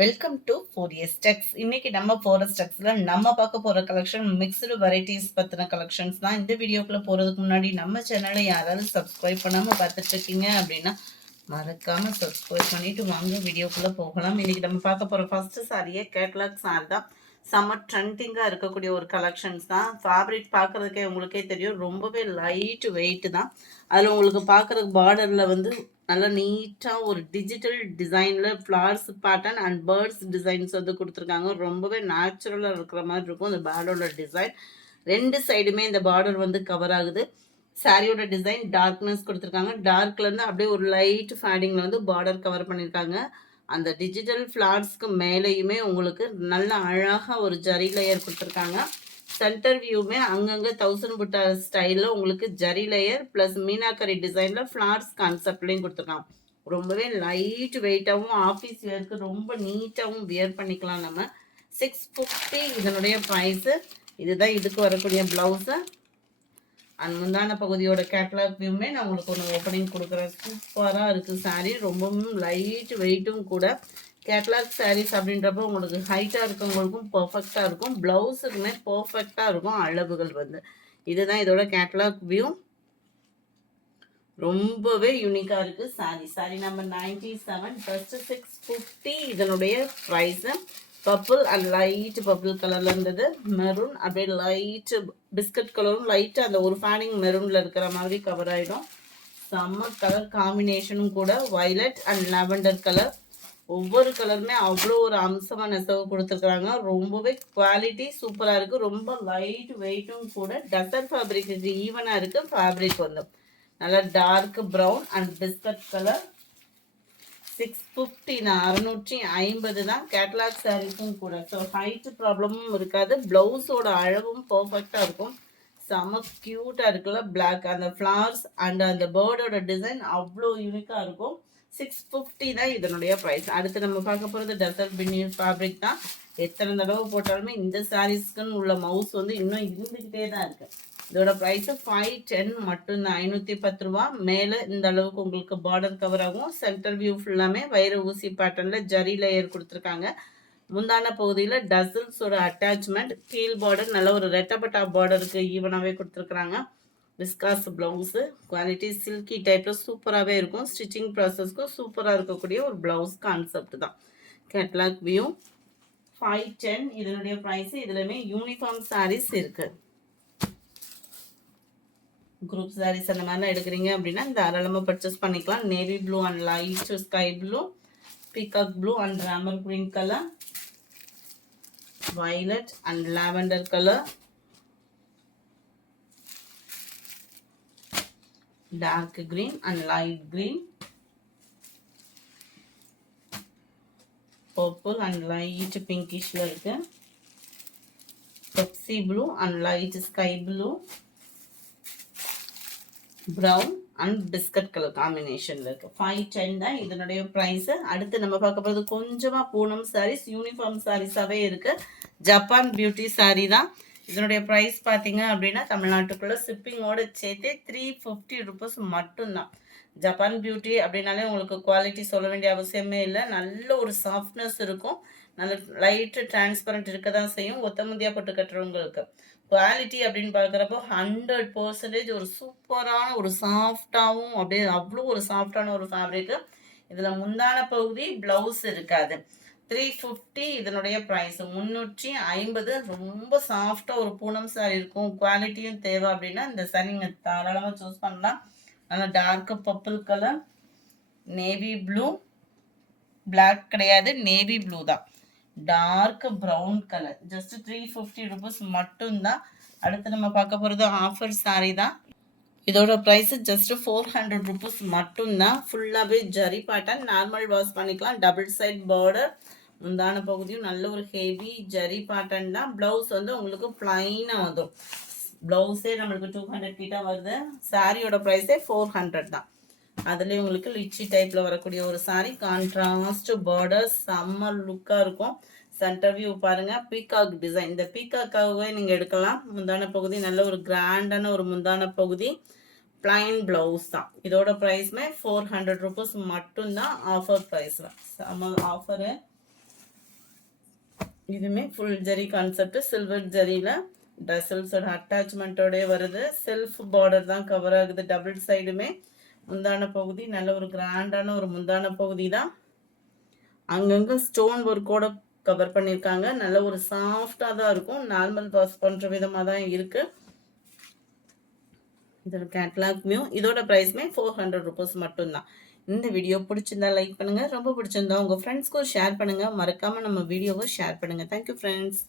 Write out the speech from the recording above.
Welcome to 4S Techs. இன்னைக்கு நம்ம 4S Techsல நம்ம பார்க்க போற கலெக்ஷன் மிக்ஸ்டு வெரைட்டிஸ் பத்தின கலெக்ஷன்ஸ் தான். இந்த வீடியோக்குள்ள போறதுக்கு முன்னாடி நம்ம சேனலை யாராவது சப்ஸ்கிரைப் பண்ணாம பார்த்துட்டு இருக்கீங்க அப்படின்னா மறக்காம சப்ஸ்கிரைப் பண்ணிட்டு வாங்க வீடியோக்குள்ள போகலாம். இன்னைக்கு நம்ம பார்க்க போற ஃபர்ஸ்ட் சாரியே கேட்லாக் சாரி தான். செம்ம ட்ரெண்டிங்காக இருக்கக்கூடிய ஒரு கலெக்ஷன்ஸ் தான். ஃபேப்ரிக் பார்க்குறதுக்கே உங்களுக்கே தெரியும், ரொம்பவே லைட் வெயிட் தான். அதில் உங்களுக்கு பார்க்குறதுக்கு பார்டரில் வந்து நல்லா நீட்டாக ஒரு டிஜிட்டல் டிசைனில் flowers pattern and birds designs வந்து கொடுத்துருக்காங்க. ரொம்பவே நேச்சுரலாக இருக்கிற மாதிரி இருக்கும் இந்த பார்டரோட டிசைன். ரெண்டு சைடுமே இந்த பார்டர் வந்து கவர் ஆகுது. சாரியோட டிசைன் டார்க்னஸ் கொடுத்துருக்காங்க. டார்க்லேருந்து அப்படியே ஒரு லைட் ஃபேடிங்கில் வந்து பார்டர் கவர் பண்ணியிருக்காங்க. அந்த டிஜிட்டல் ஃப்ளார்ஸ்க்கு மேலேயுமே உங்களுக்கு நல்ல அழகாக ஒரு ஜரி லேயர் கொடுத்துருக்காங்க. சென்டர் வியூமே அங்கங்கே 1000 புட்டா ஸ்டைலில் உங்களுக்கு ஜரி லேயர் ப்ளஸ் மீனாக்கரி டிசைனில் ஃப்ளார்ஸ் கான்செப்ட்லேயும் கொடுத்துருக்காங்க. ரொம்பவே லைட் வெயிட்டாகவும் ஆஃபீஸ் வியருக்கு ரொம்ப நீட்டாகவும் வியர் பண்ணிக்கலாம் நம்ம. 650 இதனுடைய ப்ரைஸு. இதுதான் இதுக்கு வரக்கூடிய ப்ளவுஸு அண்ட் முந்தான பகுதியோட கேட்லாக் வியூமே நான் உங்களுக்கு ஒன்று ஓப்பனிங் கொடுக்குறேன். சூப்பராக இருக்குது சாரீ, ரொம்பவும் லைட் வெயிட்டும் கூட. கேட்லாக் சாரீஸ் அப்படின்றப்ப உங்களுக்கு ஹைட்டாக இருக்கவங்களுக்கும் பர்ஃபெக்டாக இருக்கும், ப்ளவுஸுக்குமே பர்ஃபெக்டாக இருக்கும் அளவுகள் வந்து. இதுதான் இதோட கேட்லாக் வியூ. ரொம்பவே யூனிக்காக இருக்குது சாரீ நம்பர் 97 ஃபஸ்ட்டு 650 இதனுடைய price. Purple and light purple கலர்ல இருந்தது, மெரூன் அப்படியே லைட் பிஸ்கட் கலரும் லைட் அந்த ஒரு ஃபேனிங் மெரூன்ல இருக்கிற மாதிரி கவர் ஆகிடும். செம்ம கலர் காம்பினேஷனும் கூட, வயலட் அண்ட் லாவெண்டர் கலர். ஒவ்வொரு கலருமே அவ்வளோ ஒரு அம்சமாக நெசவு கொடுத்துருக்குறாங்க. ரொம்பவே குவாலிட்டி சூப்பராக இருக்குது. ரொம்ப லைட் வெயிட்டும் கூட. டசர் ஃபேப்ரிக்கு ஈவனாக இருக்குது. ஃபேப்ரிக் வந்து நல்லா dark brown and biscuit colour. 650 650 தான். கேட்லாக் சாரீஸும் கூட. ஸோ ஹைட் ப்ராப்ளமும் இருக்காது, ப்ளவுஸோட அளவும் பர்ஃபெக்டாக இருக்கும். செம்ம க்யூட்டாக இருக்குல்ல, பிளாக் அந்த ஃப்ளவர்ஸ் அண்ட் அந்த பேர்டோட டிசைன் அவ்வளோ யூனிக்காக இருக்கும். 650 தான் இதனுடைய ப்ரைஸ். அடுத்து நம்ம பார்க்க போகிறது டெசர்ட் பினியன் ஃபேப்ரிக் தான். எத்தனை தடவை போட்டாலுமே இந்த சாரீஸ்க்குன்னு உள்ள மவுஸ் வந்து இன்னும் இருந்துக்கிட்டே தான் இருக்குது. இதோட ப்ரைஸு 510 மட்டும்தான், 510 ரூபா. மேலே இந்த அளவுக்கு உங்களுக்கு பார்டர் கவர் ஆகும். சென்டர் வியூ ஃபுல்லாமே வைர ஊசி பேட்டர்னில் ஜரி லேயர் கொடுத்துருக்காங்க. முந்தான பகுதியில் டசல்ஸோட அட்டாச்மெண்ட், கீழ் பார்டர் நல்ல ஒரு ரெட்டப்பட்டா பார்டருக்கு ஈவனாகவே கொடுத்துருக்குறாங்க. விஸ்காஸ் ப்ளவுஸு, குவாலிட்டி சில்கி டைப்பில் சூப்பராகவே இருக்கும். ஸ்டிச்சிங் ப்ராசஸ்க்கும் சூப்பராக இருக்கக்கூடிய ஒரு ப்ளவுஸ் கான்செப்ட் தான். கேட்லாக் வியூ 510 இதனுடைய ப்ரைஸு. இதுலையுமே யூனிஃபார்ம் சாரீஸ் இருக்குது. குரூப் சாரீஸ் அந்த மாதிரிலாம் எடுக்கிறீங்க அப்படின்னா தாராளமாக பர்ச்சேஸ் பண்ணிக்கலாம். Navy blue and light sky blue, peacock blue and Ramar green colour, violet and lavender color, dark green and light green, purple and light pinkish இருக்கு, Pepsi blue and light sky blue, brown and biscuit colour காம்பினேஷன்ல இருக்கு. 510 தான் இதனுடைய price. அடுத்து நம்ம பார்க்க போகிறது கொஞ்சமா பூனம் சாரீஸ், யூனிஃபார்ம் சாரீஸாவே இருக்கு. ஜப்பான் பியூட்டி சாரீ தான். இதனுடைய ப்ரைஸ் பார்த்தீங்க அப்படின்னா தமிழ்நாட்டுக்குள்ள ஷிப்பிங்கோட சேர்த்து 350 ருபீஸ் மட்டும்தான். ஜப்பான் பியூட்டி அப்படின்னாலே உங்களுக்கு குவாலிட்டி சொல்ல வேண்டிய அவசியமே இல்லை. நல்ல ஒரு சாஃப்ட்னஸ் இருக்கும், நல்ல லைட்டு டிரான்ஸ்பரண்ட் இருக்க தான் செய்யும். ஒத்த முந்தியா போட்டு கட்டுறவங்களுக்கு. குவாலிட்டி அப்படின்னு பார்க்குறப்போ 100% ஒரு சூப்பரான ஒரு சாஃப்டாகவும் அப்படியே அவ்வளோ ஒரு சாஃப்டான ஒரு ஃபேப்ரிக்கு. இதில் முந்தான பகுதி ப்ளவுஸ் இருக்காது. 350 இதனுடைய ப்ரைஸ். 350 ரொம்ப சாஃப்டாக ஒரு பூனம் சாரி இருக்கும். குவாலிட்டியும் தேவை அப்படின்னா இந்த சாரி நீங்கள் தாராளமாக சூஸ் பண்ணலாம். நல்லா dark purple colour, navy blue, black கிடையாது, நேவி ப்ளூ தான், dark brown colour. Just 350 rupees மட்டும்தான். அடுத்து நம்ம பார்க்க போகிறது ஆஃபர் சாரீ தான். இதோட ப்ரைஸ் ஜஸ்ட் 400 ருபீஸ் மட்டும்தான். ஃபுல்லாகவே ஜரி பேட்டர்ன், நார்மல் வாஷ் பண்ணிக்கலாம். டபுள் சைட் பார்டர், முந்தான பகுதியும் நல்ல ஒரு ஹெவி ஜரி பேட்டர்ன் தான். ப்ளவுஸ் வந்து உங்களுக்கு பிளைனாக வந்துடும். ப்ளவுஸே நம்மளுக்கு 200 கிட்ட வருது. சாரியோட ப்ரைஸே 400 தான். அதுலேயும் உங்களுக்கு லிச்சி டைப்பில் வரக்கூடிய ஒரு சாரீ. கான்ட்ராஸ்ட் பார்டர் செம்ம லுக்காக இருக்கும். சென்டர் வியூ பாருங்கள், பீகாக் டிசைன். இந்த பீகாக்காகவே நீங்கள் எடுக்கலாம். முந்தான பகுதி நல்ல ஒரு கிராண்டான ஒரு முந்தான பகுதி. பிளைன் ப்ளவுஸ் தான். இதோட ப்ரைஸ்மே 400 ருபீஸ் மட்டும்தான். ஆஃபர் ப்ரைஸில் செம்ம ஆஃபரு. இதுவுமே ஃபுல் ஜரி கான்செப்ட், சில்வர் ஜரியில டசல்ஸோட அட்டாச்மெண்ட்டோட வருது. செல்ஃப் பார்டர் தான் கவர் ஆகுது டபுள் சைடுமே. முந்தான பகுதி நல்ல ஒரு கிராண்டான ஒரு முந்தான பகுதி தான். அங்கங்க ஸ்டோன் ஒர்க்கோட கவர் பண்ணியிருக்காங்க. நல்ல ஒரு சாஃப்டா தான் இருக்கும். நார்மல் வாஷ் பண்ற விதமா தான் இருக்கு. இதோட கேட்லாக் வியூ, இதோட பிரைஸ்மே 400 ருபீஸ் மட்டும்தான். இந்த வீடியோ பிடிச்சிருந்தா லைக் பண்ணுங்க, ரொம்ப பிடிச்சிருந்தா உங்க ஃப்ரெண்ட்ஸ்க்கும் ஷேர் பண்ணுங்க. மறக்காம நம்ம வீடியோவை ஷேர் பண்ணுங்க. Thank you friends.